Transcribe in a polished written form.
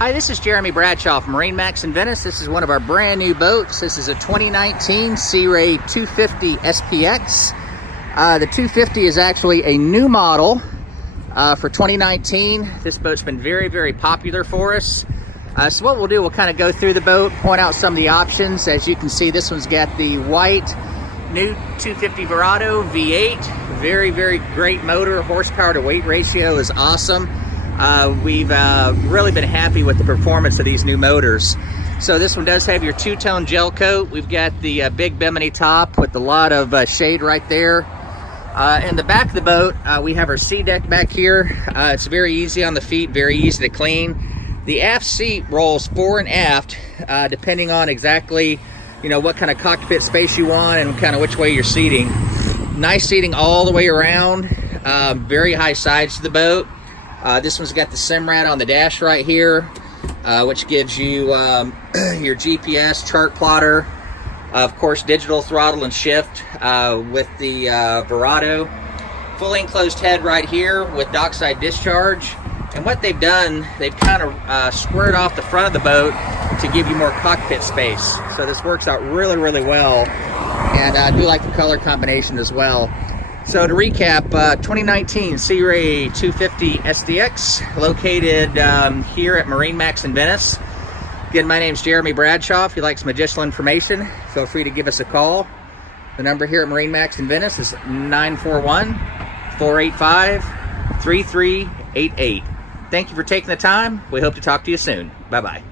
Hi, this is Jeremy Bradshaw from MarineMax in Venice. This is one of our brand new boats. This is a 2019 Sea Ray 250 SPX. The 250 is actually a new model for 2019. This boat's been very popular for us. So what we'll do, we'll kind of go through the boat, point out some of the options. As you can see, this one's got the white new 250 Verado V8. Very great motor. Horsepower to weight ratio is awesome. We've really been happy with the performance of these new motors. So this one does have your two-tone gel coat. We've got the big bimini top with a lot of shade right there. In the back of the boat, we have our sea deck back here. It's very easy on the feet, very easy to clean. The aft seat rolls fore and aft, depending on exactly, what kind of cockpit space you want and kind of which way you're seating. Nice seating all the way around. Very high sides to the boat. This one's got the Simrad on the dash right here, which gives you your GPS chart plotter. Of course, digital throttle and shift with the Verado. Fully enclosed head right here with dockside discharge. And what they've done, they've kind of squared off the front of the boat to give you more cockpit space. So this works out really well. And I do like the color combination as well. So to recap, 2019 Sea Ray 250 SDX, located here at MarineMax in Venice. Again, my name's Jeremy Bradshaw. If you'd like some additional information, feel free to give us a call. The number here at MarineMax in Venice is 941-485-3388. Thank you for taking the time. We hope to talk to you soon. Bye-bye.